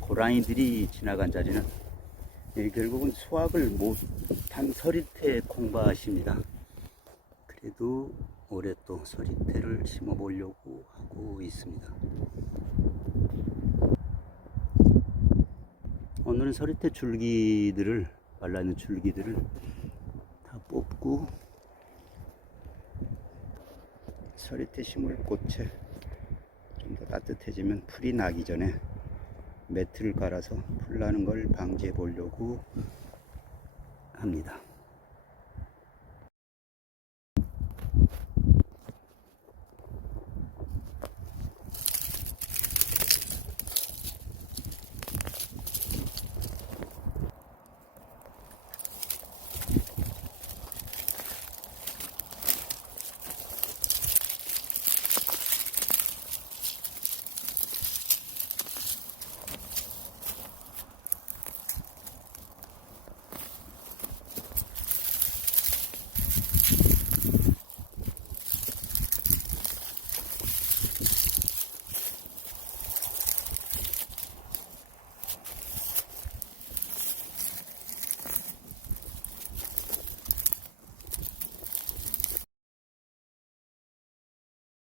고라니들이 지나간 자리는 예, 결국은 수확을 못한 서리태 콩밭입니다. 그래도 올해 또 서리태를 심어 보려고 하고 있습니다. 오늘은 서리태 줄기들을 말라있는 줄기들을 다 뽑고 서리태 심을 꽃에 좀 더 따뜻해지면 풀이 나기 전에 매트를 깔아서 풀 나는 걸 방지해 보려고 합니다.